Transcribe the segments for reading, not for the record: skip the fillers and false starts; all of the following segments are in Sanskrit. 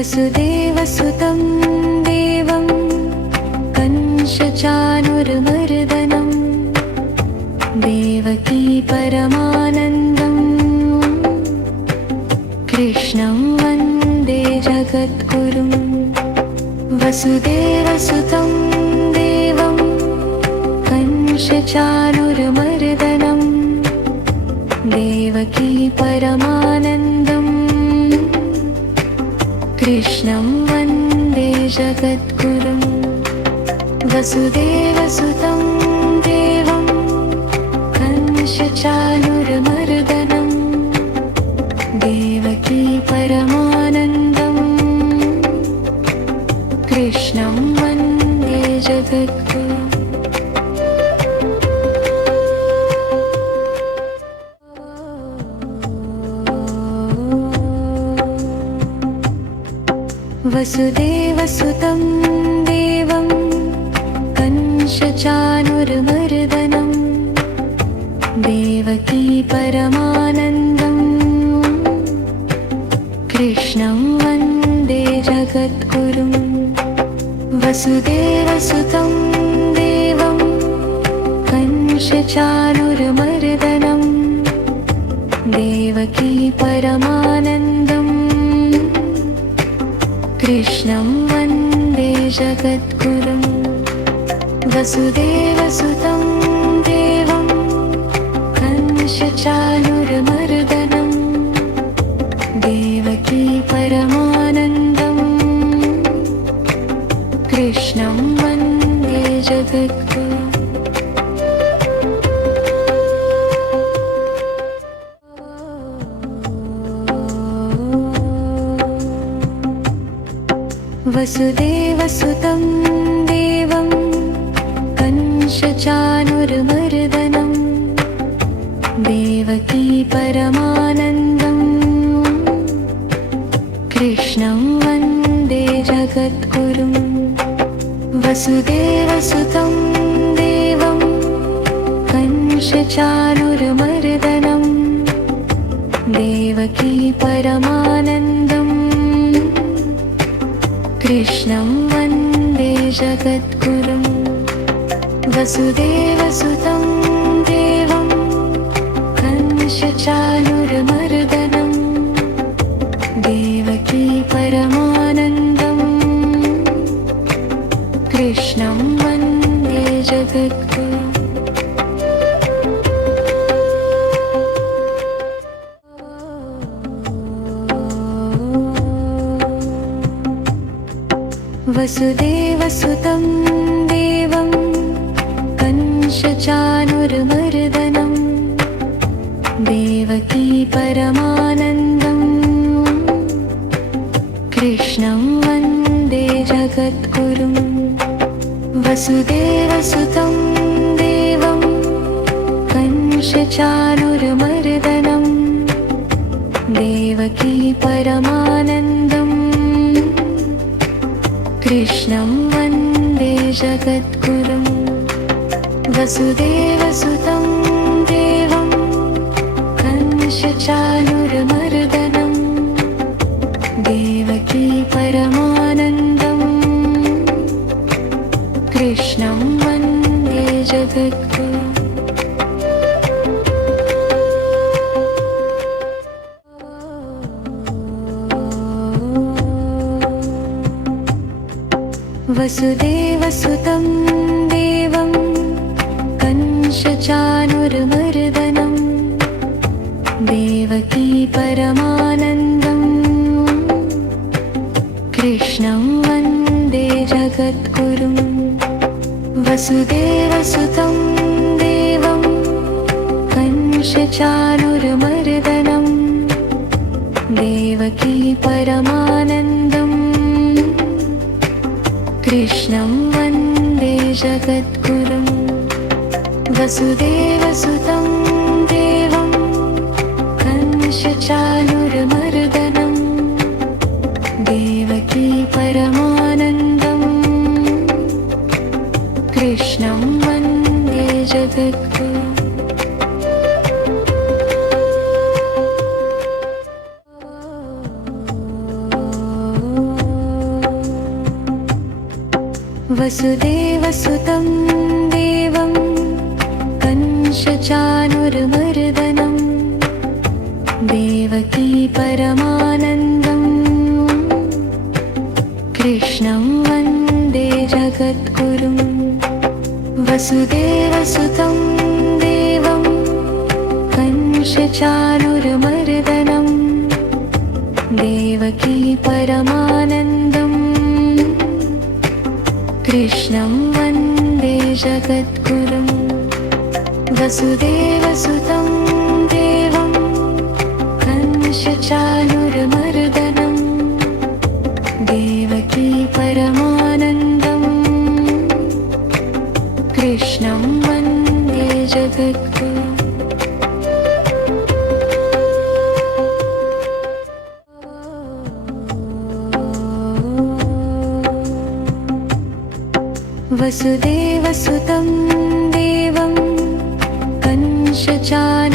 वसुदेवसुतं देवं कंसचाणूरमर्दनं देवकी परमानन्दं कृष्णं वन्दे जगद्गुरुं। वसुदेवसुतं देवं कंसचाणूरमर्दनं देवकी परमानन्दं कृष्णं वन्दे जगद्गुरुं। वसुदेवसुतं देवं कंसचाणूरमर्दनं देवकी परमानन्दं कृष्णं वन्दे जगद्गुरुं। वसुदेवसुतं देवं कंसचाणूरमर्दनं देवकी परमानन्दं कृष्णं वन्दे जगद्गुरुं। वसुदेवसुतं देवं कंसचाणूरमर्दनं देवकी परमानन्दं कृष्णं वन्दे जगद्गुरुं। वसुदेवसुतं देवं कंसचाणूरमर्दनं देवकी परमानन्दं कृष्णं वन्दे जगद्गुरुं। वसुदेवसुतं देवं कंसचाणूरमर्दनं देवकी परमानन्दं कृष्णं वन्दे जगद्गुरुं। वसुदेवसुतं देवं कंसचाणूरमर्दनं देवकी परमानन्दं कृष्णं वन्दे जगद्गुरुं। वसुदेवसुतं देवं कंसचाणूरमर्दनं देवकी परमानन्दं कृष्णं वन्दे जगद्गुरुं। वसुदेवसुतं देवं कंसचाणूरमर्दनं देवकी परमानन्दं कृष्णं वन्दे जगद्गुरुं। वसुदेवसुतं देवं कंसचाणूरमर्दनं देवकी परमानन्दं कृष्णं वन्दे जगद्गुरुं। वसुदेवसुतं देवं कंसचाणूरमर्दनं देवकी परमानन्दं कृष्णं वन्दे जगद्गुरुं। वसुदेवसुतं देवं कंसचाणूरमर्दनं देवकी परमानन्दं कृष्णं वन्दे जगद्गुरुं। वसुदेवसुतं देवं कंसचाणूरमर्दनं देवकी परमानन्दं कृष्णं वन्दे जगद्गुरुं। वसुदेवसुतं देवं कंसचाणूरमर्दनं देवकी परमानन्दं कृष्णं वन्दे जगद्गुरुं। वसुदेवसुतं देवं कंसचाणूरमर्दनं देवकी परमानन्दं कृष्णं वन्दे जगद्गुरुं वसुदेवसुतं देवं कंसचाणूरमर्दनं देवकी परमानन्दं कृष्णं वन्दे जगद्गुरुं वसुदेवसुतं देवं कंसचाणूरमर्दनं देवकी परमानन्दं कृष्णं वन्दे जगद्गुरुं वसुदेवसुतं देवं कंसचाणूरमर्दनं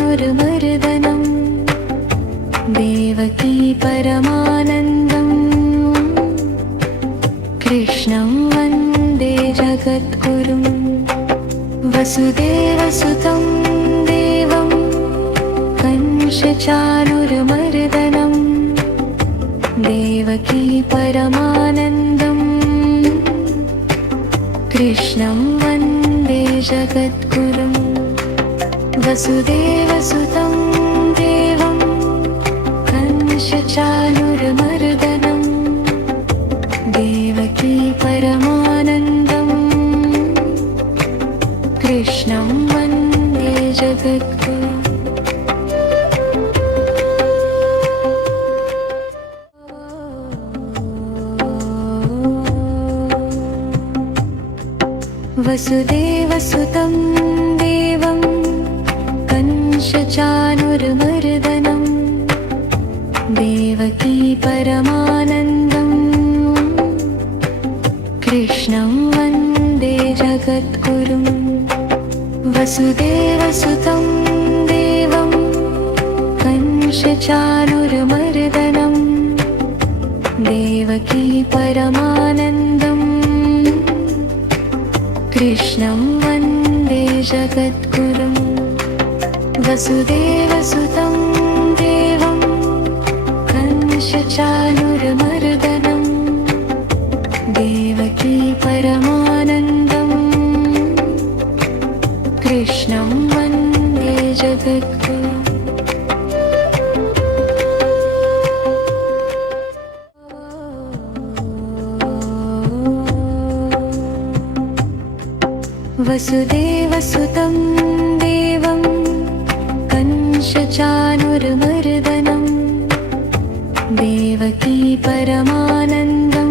देवकी परमानन्दं कृष्णं वन्दे जगद्गुरुं वसुदेवसुतं देवं कंसचाणूरमर्दनं देवकी परमानन्दं कृष्णं वन्दे जगद्गुरुं वसुदेवसुतं देवं कंसचाणूरमर्दनं देवकी परमानन्दं कृष्णं वन्दे जगद्गुरुं वसुदेवसुतं देवं कंसचाणूरमर्दनं देवकी परमानन्दं कृष्णं वन्दे जगद्गुरुं वसुदेवसुतं देवं कंसचाणूरमर्दनं देवकी परमानन्दं कृष्णं वन्दे जगद्गुरुं वसुदेवसुतं देवं कंसचाणूरमर्दनं देवकी परमानन्दं कृष्णं वन्दे जगद्गुरुं वसुदेवसुतं देवं कंसचाणूरमर्दनं देवकी परमानन्दं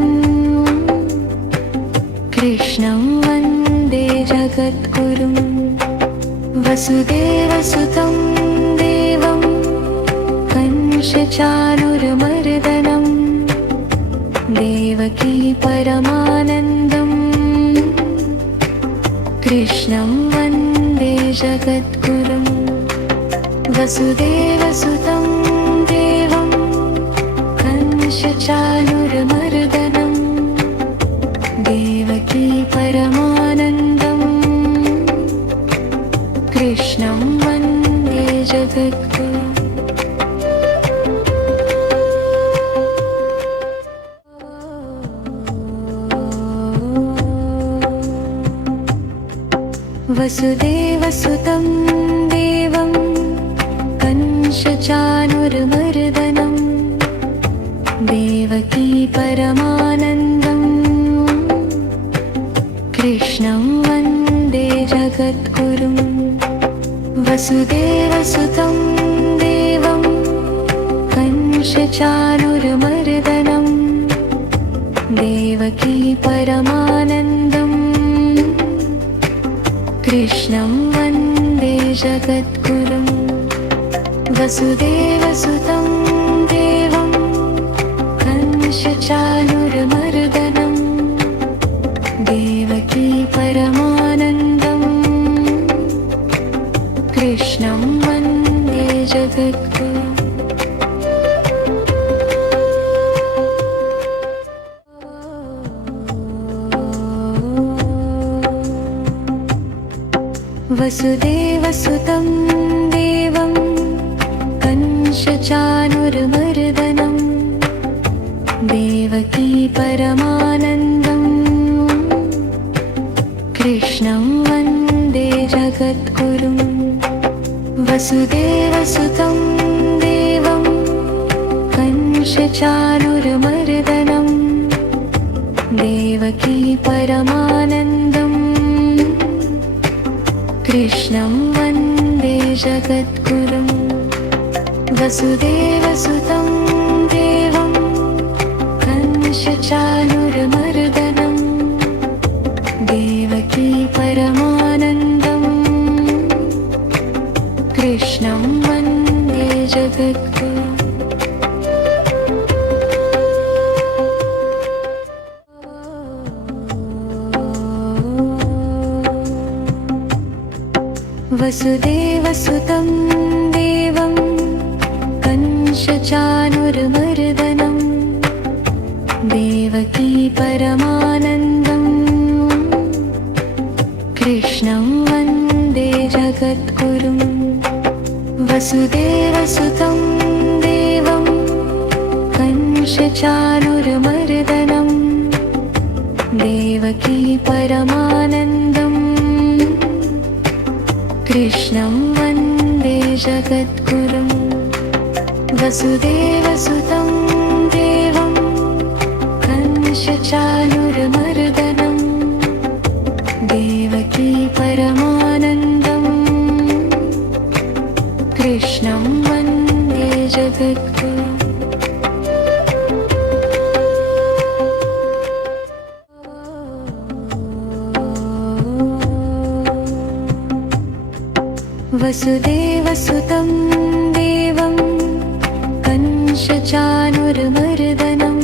कृष्णं वन्दे जगद्गुरुं वसुदेवसुतं देवं कंसचाणूरमर्दनं देवकी परमानन्दं कृष्णं वन्दे जगद्गुरुं वसुदेवसुतं देवं कंसचाणूरमर्दनं देवकी परमानन्दं कृष्णं वन्दे जगद्गुरुं वसुदेवसुतं देवं कंसचाणूरमर्दनं देवकी परमानन्दं कृष्णं वन्दे जगद्गुरुं वसुदेवसुतं देवं कंसचाणूरमर्दनं देवकी परमानन्दं कृष्णं वन्दे जगद्गुरुं वसुदेवसुतं देवं कंसचाणूरमर्दनं देवकी परमानन्दं कृष्णं वन्दे जगद्गुरुं वसुदेवसुतं देवं कंसचाणूरमर्दनं देवकी परमानन्दं कृष्णं वन्दे जगद्गुरुं वसुदेवसुतं देवं कंसचाणूरमर्दनं देवकी परमानन्दं कृष्णं वन्दे जगद्गुरुं वसुदेवसुतं देवं कंसचाणूरमर्दनं देवकी परमानन्दं कृष्णं वन्दे जगद्गुरुं वसुदेवसुतं देवं कंसचाणूरमर्दनं देवकी परमानन्दं कृष्णं वन्दे जगद्गुरुं वसुदेवसुतं देवं कंसचाणूरमर्दनं देवकी परमानन्दं कृष्णं वन्दे जगद्गुरुं वसुदेवसुतं देवं कंसचाणूरमर्दनं देवकी परमानन्दं कृष्णं वन्दे जगद्गुरुं वसुदेवसुतं देवं कंसचाणूरमर्दनं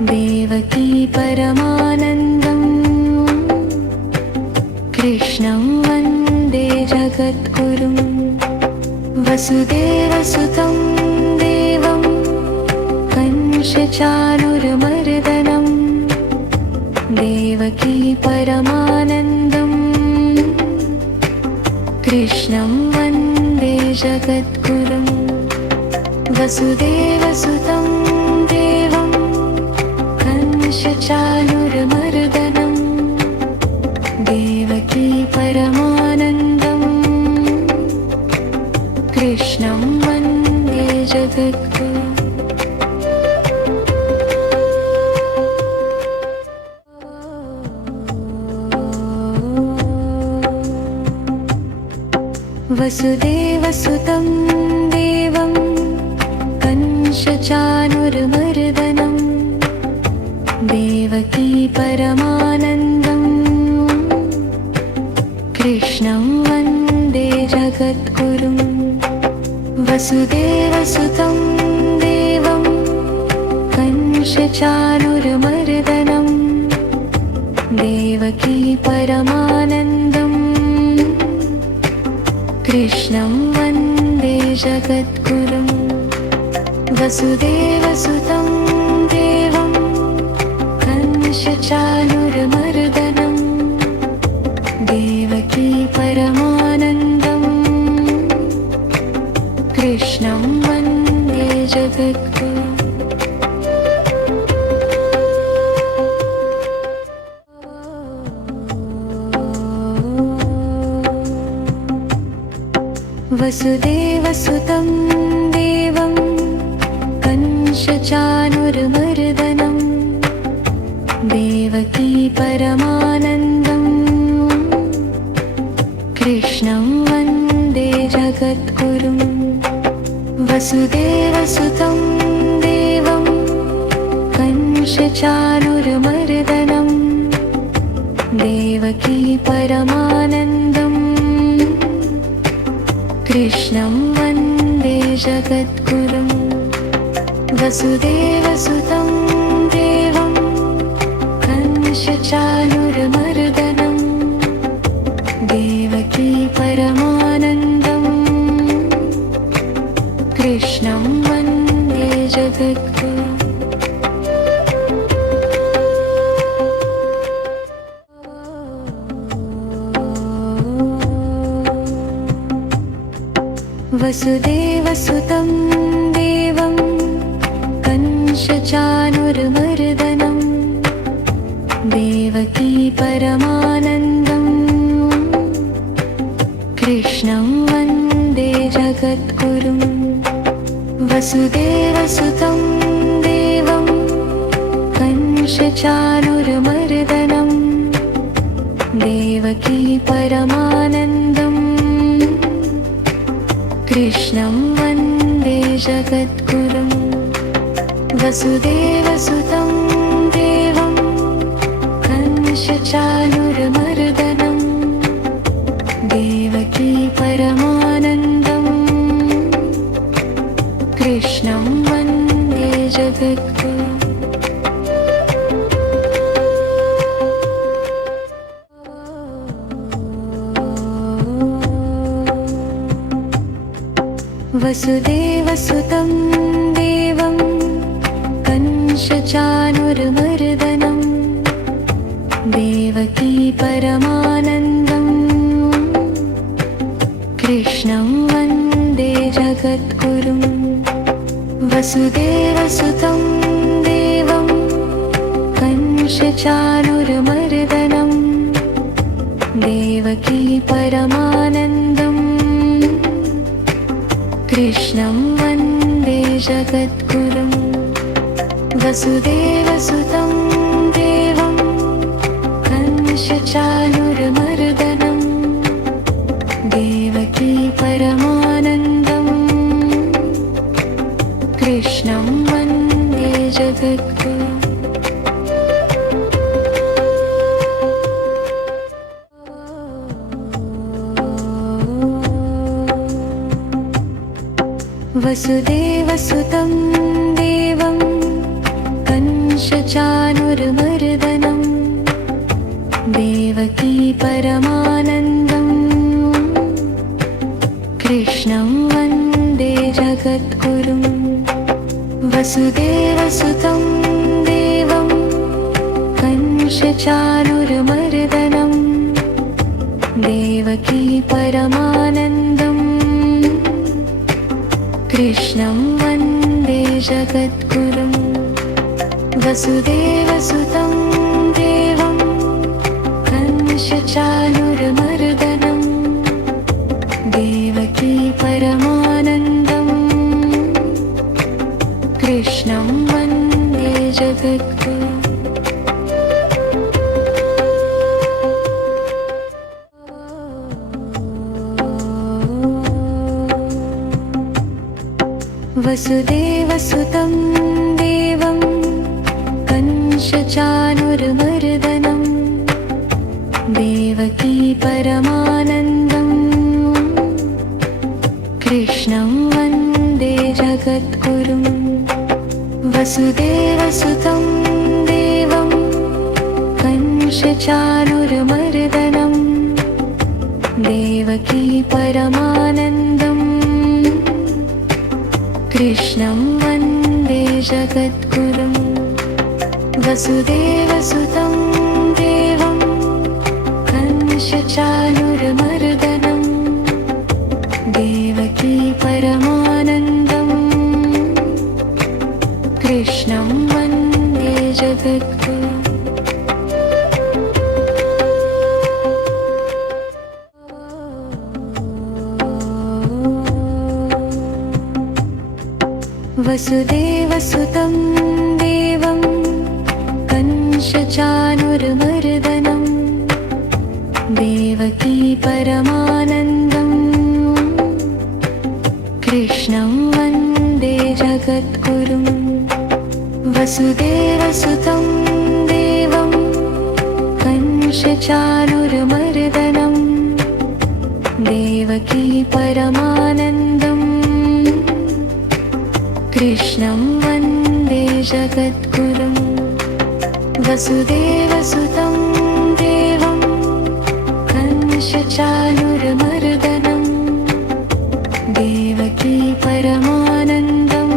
देवकी परमानन्दं कृष्णं वन्दे जगद्गुरुं वसुदेवसुतं देवं कंसचाणूरमर्दनं देवकी परमानन्दं कृष्णं वन्दे जगद्गुरुं वसुदेवसुतं देवं कंसचाणूरमर्दनं देवकी परमानन्दं कृष्णं वन्दे जगद्गुरुं वसुदेवसुतं देवं कंसचाणूरमर्दनं देवकी परमानन्दं कृष्णं वन्दे जगद्गुरुं वसुदेवसुतं देवं कंसचाणूरमर्दनं देवकी परमानन्दं कृष्णं वन्दे जगद्गुरुं वसुदेवसुतं देवं कंसचाणूरमर्दनं देवकी परमानन्दं कृष्णं वन्दे जगद्गुरुं वसुदेवसुतं देवं कंसचाणूरमर्दनं देवकी परमानन्दं कृष्णं वन्दे जगद्गुरुं वसुदेवसुतं देवं कंसचाणूरमर्दनं देवकी परमानन्दं कृष्णं वन्दे जगद्गुरुं वसुदेवसुतं देवं कंसचाणूरमर्दनं देवकी परमानन्दं कृष्णं वन्दे जगद्गुरुं वसुदेवसुतं देवं कंसचाणूरमर्दनं देवकी परमानन्दं कृष्णं वन्दे जगद्गुरुं वसुदेवसुतं देवं कंसचाणूरमर्दनं देवकी परमानन्दं कृष्णं वन्दे जगद्गुरुं वसुदेवसुतं देवं कंसचाणूरमर्दनं देवकी परमानन्दं कृष्णं वन्दे जगद्गुरुं वसुदेवसुतं देवं कंसचाणूरमर्दनं देवकी परमानन्दं कृष्णं वन्दे जगद्गुरुं वसुदेवसुतं देवं कंसचाणूरमर्दनं देवकी परमानन्दं कृष्णं वन्दे जगद्गुरुं वसुदेवसुतं देवं कंसचाणूरमर्दनं देवकी परमानन्दं कृष्णं वन्दे जगद्गुरुं वसुदेवसुतं देवं कंसचाणूरमर्दनं देवकी परमानन्दं कृष्णं वन्दे जगद्गुरुं वसुदेवसुतं देवं कंसचाणूरमर्दनं देवकी परमानन्दं कृष्णं वन्दे जगद्गुरुं वसुदेवसुतं देवं कंसचाणूरमर्दनं देवकी परमानन्दं कृष्णं वन्दे जगद्गुरुं वसुदेवसुतं देवं कंसचाणूरमर्दनं देवकी परमानन्दं कृष्णं वन्दे जगद्गुरुं वसुदेवसुतं देवं कंसचाणूरमर्दनं देवकी परमानन्दं कृष्णं वन्दे जगद्गुरुं वसुदेवसुतं देवं कंसचाणूरमर्दनं देवकी परमानन्दं कृष्णं वन्दे जगद्गुरुं वसुदेवसुतं देवं कंसचाणूरमर्दनं देवकी परमानन्दं कृष्णं वन्दे जगद्गुरुं वसुदेवसुतं देवं कंसचाणूरमर्दनं देवकी परमानन्दं कृष्णं वन्दे जगद्गुरुं वसुदेवसुतं देवं कंसचाणूरमर्दनं देवकी परमानन्दं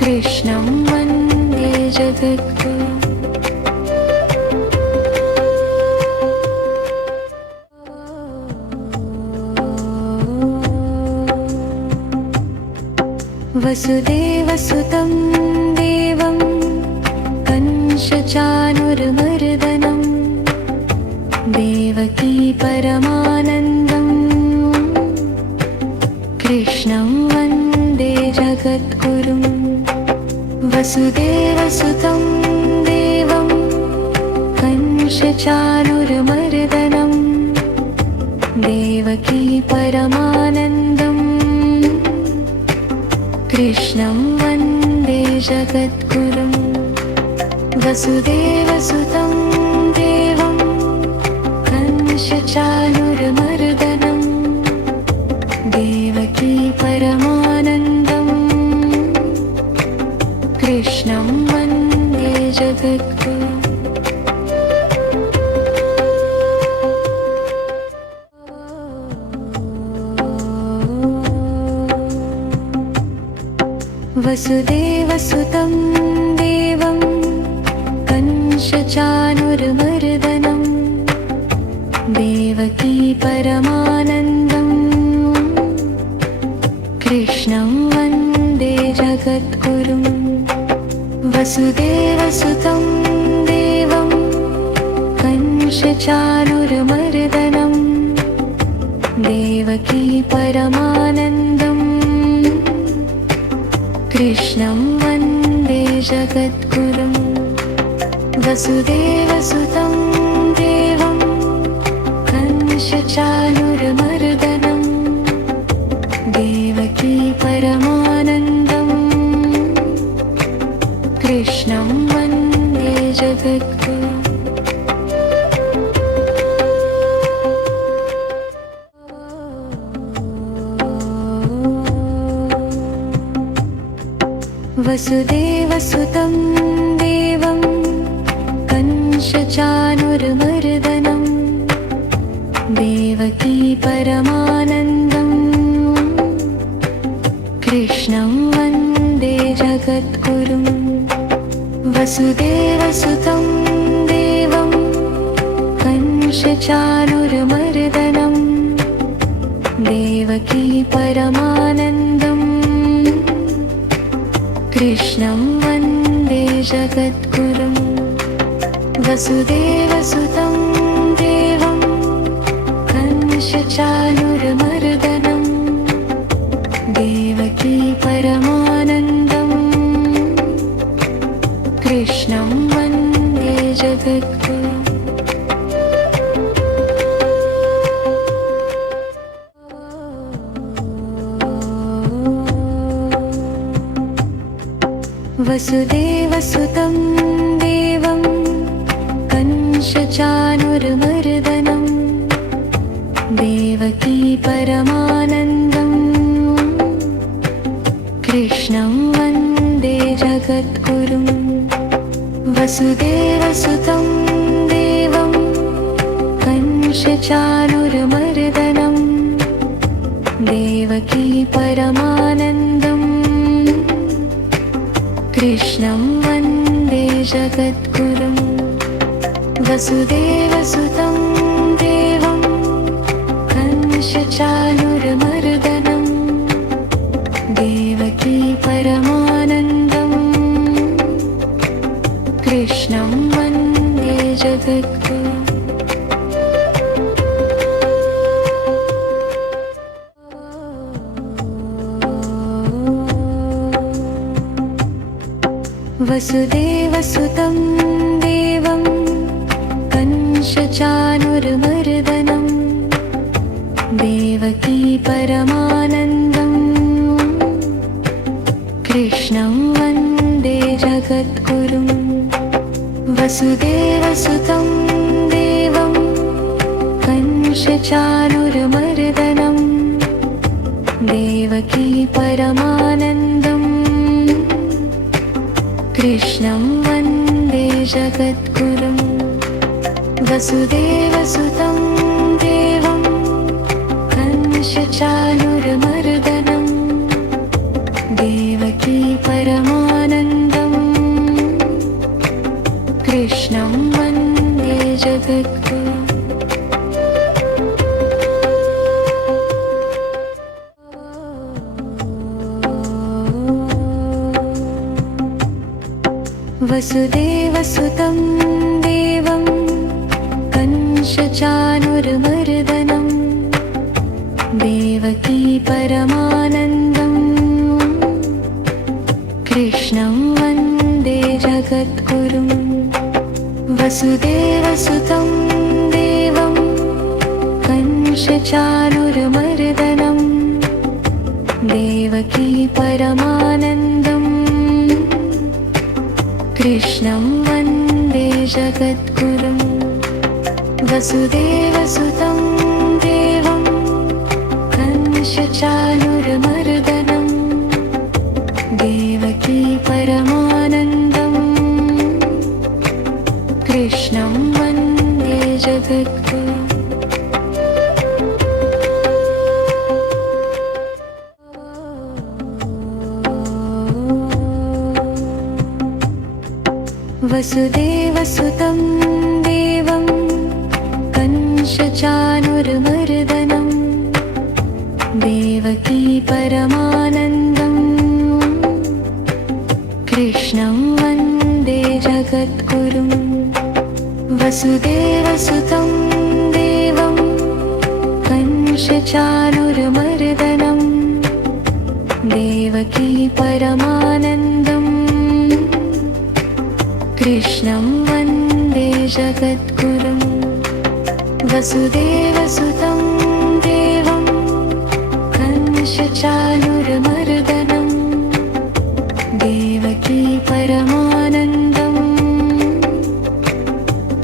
कृष्णं वन्दे जगद्गुरुं वसुदेवसुतं देवं कंसचाणूरमर्दनं देवकी परमानन्दं कृष्णं वन्दे जगद्गुरुं वसुदेवसुतं देवं कंसचाणूरमर्दनं देवकी परमानन्दं कृष्णं वन्दे जगद्गुरुं वसुदेवसुतं देवं कंसचाणूरमर्दनं देवकी परमानन्दं कृष्णं वन्दे जगद्गुरुं वसुदेवसुतं देवं कंसचाणूरमर्दनं देवकी परमानन्दं कृष्णं वन्दे जगद्गुरुं वसुदेवसुतं देवं कंसचाणूरमर्दनं देवकी परमानन्दं कृष्णं वन्दे जगद्गुरुं वसुदेवसुतं देवं कंसचाणूरमर्दनं देवकी परमानन्दं कृष्णं वन्दे जगद्गुरुं वसुदेवसुतं देवं कंसचाणूरमर्दनं देवकी परमानन्दं कृष्णं वन्दे जगद्गुरुं वसुदेवसुतं देवं कंसचाणूरमर्दनं देवकी परमानन्दं कृष्णं वन्दे जगद्गुरुं वसुदेवसुतं देवं कंसचाणूरमर्दनं देवकी परमानन्दं कृष्णं वन्दे जगद्गुरुं वसुदेवसुतं देवं कंसचाणूरमर्दनं देवकी परमानन्दं कृष्णं वन्दे जगद्गुरुं वसुदेवसुतं देवं कंसचाणूरमर्दनं देवकी परमानन्दं कृष्णं वन्दे जगद्गुरुं वसुदेवसुतं देवं कंसचाणूरमर्दनं देवकी परमानन्दं कृष्णं वन्दे जगद्गुरुं वसुदेवसुतं देवं कंसचाणूरमर्दनं देवकी परमानन्दं कृष्णं वन्दे जगद्गुरुं वसुदेवसुतं देवं कंसचाणूरमर्दनं देवकी परमानन्दं कृष्णं वन्दे जगद्गुरुं वसुदेवसुतं देवं कंसचाणूरमर्दनं देवकी परमानन्दं कृष्णं वन्दे जगद्गुरुं वसुदेवसुतं देवं कंसचाणूरमर्दनं देवकी परमानन्दं कृष्णं वन्दे जगद्गुरुं वसुदेवसुतं देवं कंसचाणूरमर्दनं देवकी परमानन्दं कृष्णं वन्दे जगद्गुरुं वसुदेवसुतं देवं कंसचाणूरमर्दनं देवकी परमानन्दं कृष्णं वन्दे जगद्गुरुं वसुदेवसुतं देवं कंसचाणूरमर्दनं देवकी परमानन्दं कृष्णं वन्दे जगद्गुरुं वसुदेवसुतं देवं कंसचाणूरमर्दनं देवकी परमानन्दं कृष्णं वन्दे जगद्गुरुं वसुदेवसुतं देवं कंसचाणूरमर्दनं देवकी परमानन्दं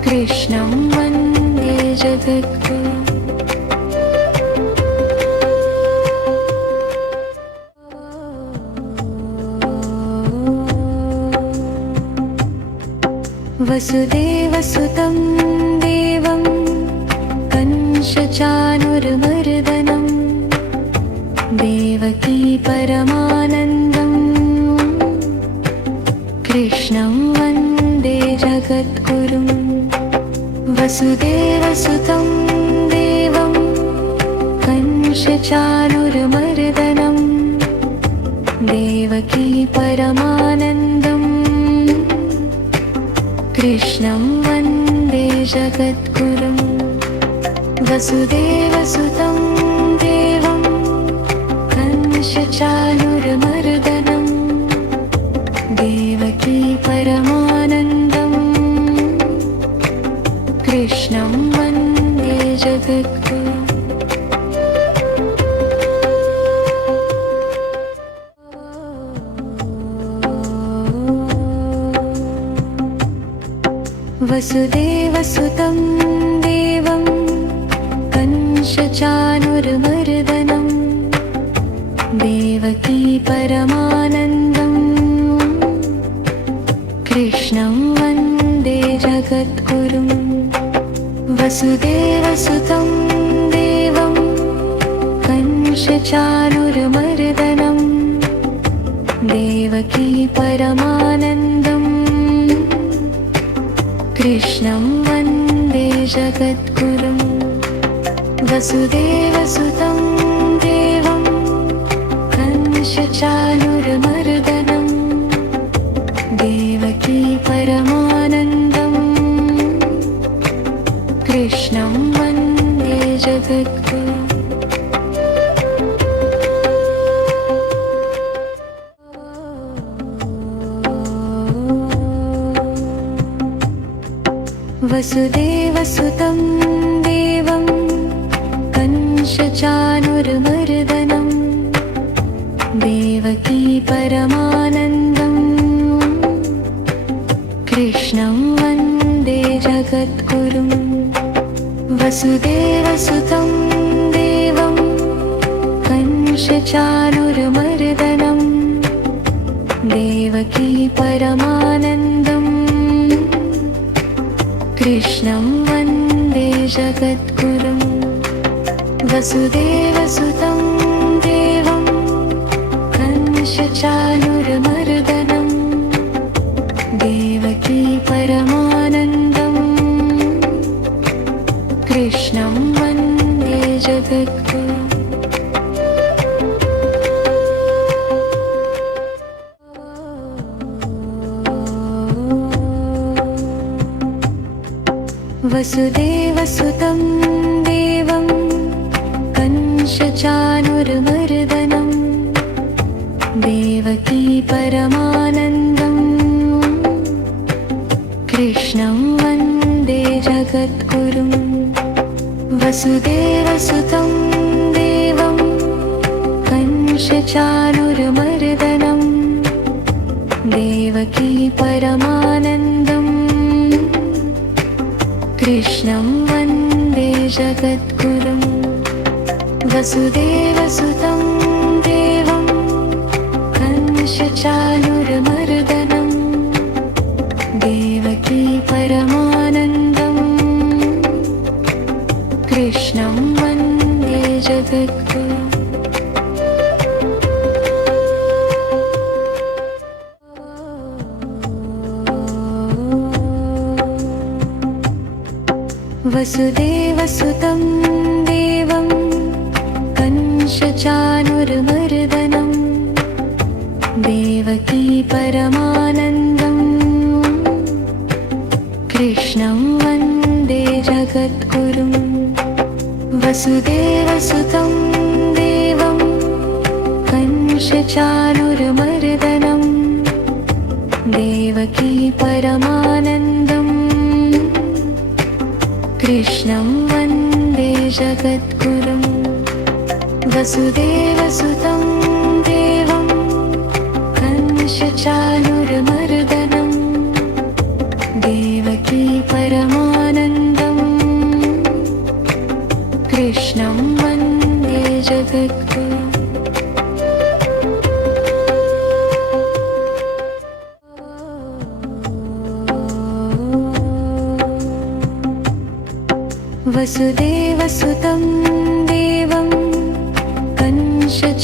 कृष्णं वन्दे जगद्गुरुं वसुदेवसुतं देवं कंसचाणूरमर्दनं देवकी परमानन्दं कृष्णं वन्दे जगद्गुरुं वसुदेवसुतं देवं कंसचाणूरमर्दनं देवकी परमानन्दं कृष्णं वन्दे जगद्गुरुं वसुदेवसुतं देवं कंसचाणूरमर्दनं देवकी परमानन्दं कृष्णं वन्दे जगद्गुरुं वसुदेवसुतं देवं कंसचाणूरमर्दनं देवकी परमानन्दं कृष्णं वन्दे जगद्गुरुं वसुदेवसुतं देवं कंसचाणूरमर्दनं देवकी परमानन्दं कृष्णं वन्दे जगद्गुरुं वसुदेवसुतं देवं कंसचाणूरमर्दनं देवकी परमानन्दं कृष्णं वन्दे जगद्गुरुं वसुदेवसुतं देवं कंसचाणूरमर्दनं देवकी परमानन्दं कृष्णं वन्दे जगद्गुरुं वसुदेवसुतं देवं कंसचाणूरमर्दनं देवकी परमानन्दं कृष्णं वन्दे जगद्गुरुं वसुदेवसुतं देवं कंसचाणूरमर्दनं देवकी परमानन्दं कृष्णं वन्दे जगद्गुरुं वसुदेवसुतं देवं कंसचाणूरमर्दनं देवकी परमानन्दं कृष्णं वन्दे जगद्गुरुं वसुदेवसुतं देवं कंसचाणूरमर्दनं देवकी परमानन्दं कृष्णं वन्दे जगद्गुरुं वसुदेवसुतं देवं कंसचाणूरमर्दनं देवकी परमानन्दं कृष्णं वन्दे जगद्गुरुं वसुदेवसुतं देवं कंसचाणूरमर्दनं देवकी परमानन्दं कृष्णं वन्दे जगद्गुरुं वसुदेवसुतं देवं कंसचाणूरमर्दनं देवकी परमानन्दं कृष्णं वन्दे जगद्गुरुं वसुदेवसुतं देवं कंसचाणूरमर्दनं देवकी परमानन्दं कृष्णं वन्दे जगद्गुरुं वसुदेवसुतं देवं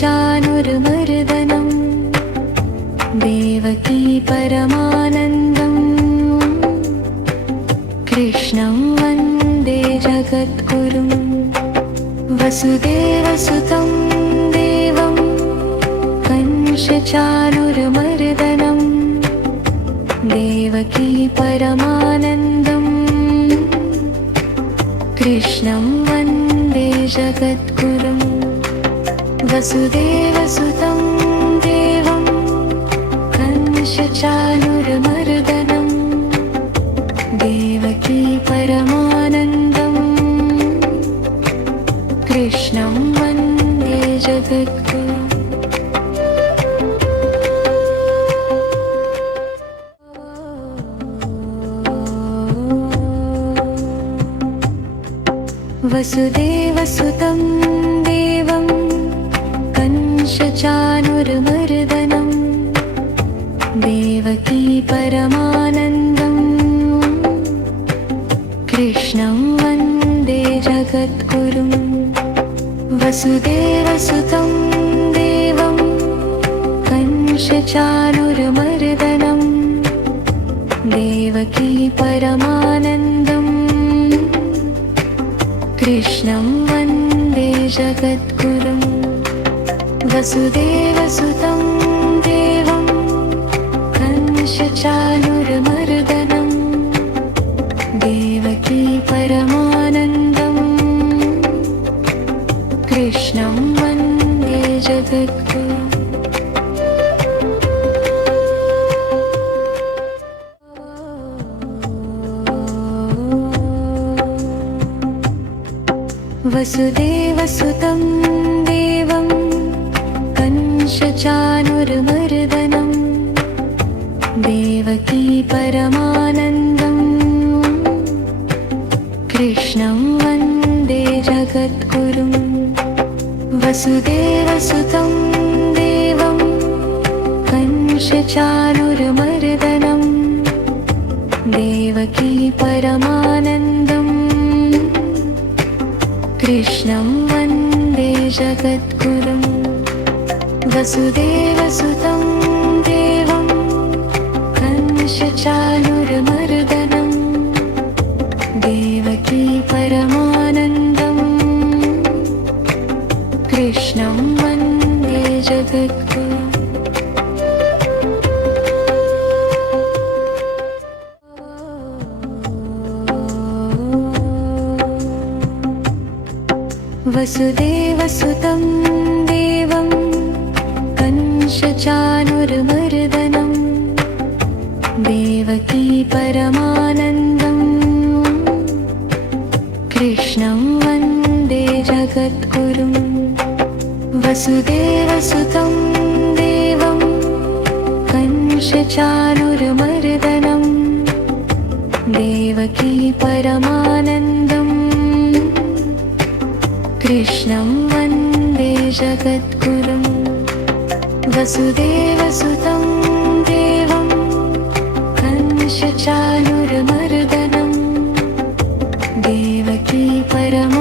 कंसचाणूरमर्दनं देवकी परमानन्दं कृष्णं वन्दे जगद्गुरुं वसुदेवसुतं देवं कंसचाणूरमर्दनं देवकी परमानन्दं कृष्णं वन्दे जगद्गुरुं वसुदेवसुतं देवं कंसचाणूरमर्दनं देवकी परमानन्दं कृष्णं वन्दे जगद्गुरुं वसुदेवसुतं देवं कंसचाणूरमर्दनं देवकी परमानन्दं कृष्णं वन्दे जगद्गुरुं वसुदेवसुतं देवं कंसचाणूरमर्दनं देवकी परमानन्दं कृष्णं वन्दे जगद्गुरुं वसुदेवसुतं देवं कंसचाणूरमर्दनं देवकी परमानन्दं कृष्णं वन्दे जगद्गुरुं वसुदेवसुतं देवं कंसचाणूरमर्दनं देवकी परमानन्दं कृष्णं वन्दे जगद्गुरुं वसुदेवसुतं देवं कंसचाणूरमर्दनं देवकी परमानन्दं कृष्णं वन्दे जगद्गुरुं वसुदेवसुतं देवं कंसचाणूरमर्दनं देवकी परमानन्दं कृष्णं वन्दे जगद्गुरुं वसुदेवसुतं देवं कंसचाणूरमर्दनं देवकी परमानन्दं कृष्णं वन्दे जगद्गुरुं वसुदेवसुतं देवं कंसचाणूरमर्दनं देवकी परमानन्दं कृष्णं वन्दे जगद्गुरुं वसुदेवसुतं देवं कंसचाणूरमर्दनं देवकी परमानन्दं